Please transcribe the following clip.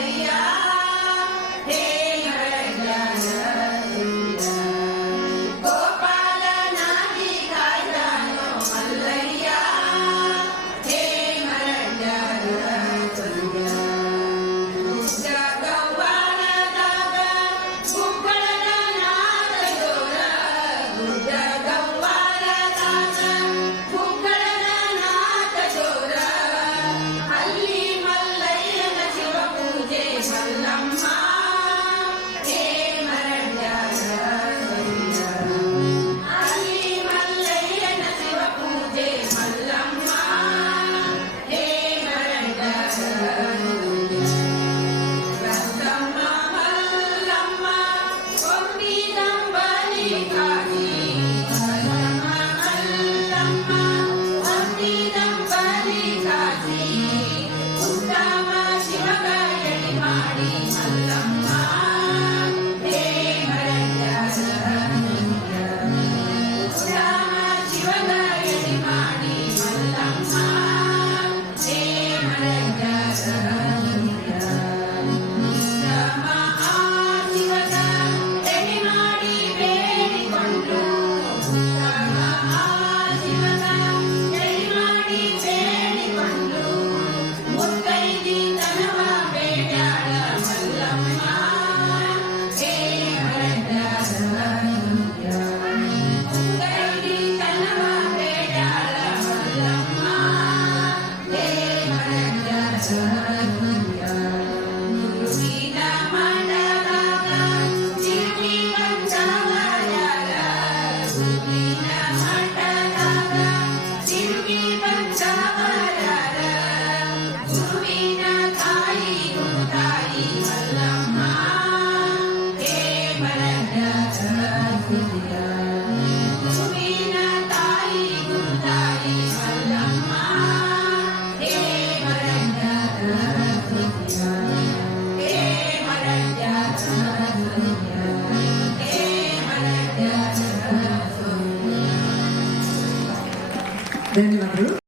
Yeah. Yes. Happy Panchayat.